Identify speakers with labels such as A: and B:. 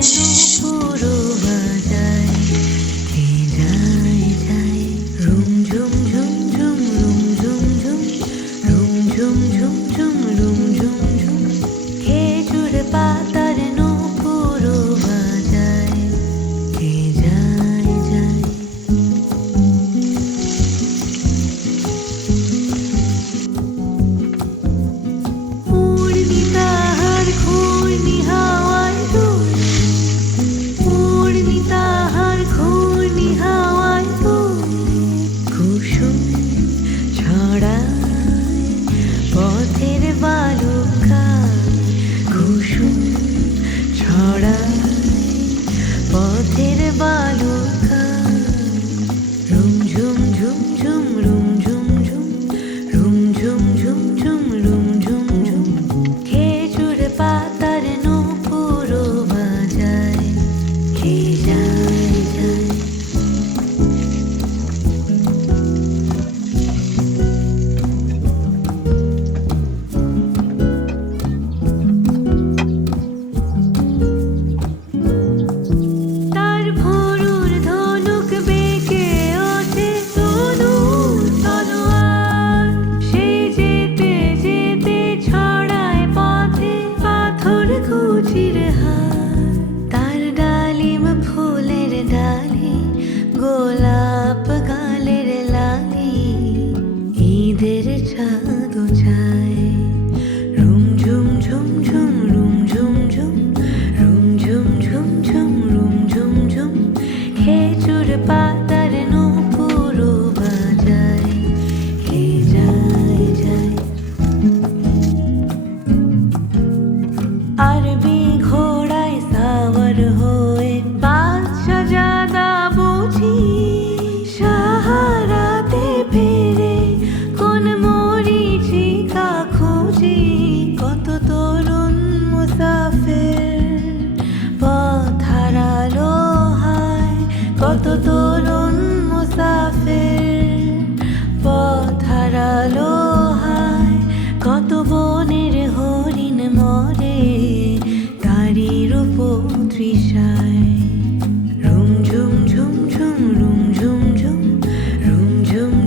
A: বন্ধু তরুণ মুসাফির, পথ হারালো হায়, কত বনের হরিণ মরে তারি রূপ তৃষায় রুম ঝুম ঝুম ঝুম রুম ঝুম ঝুম রুম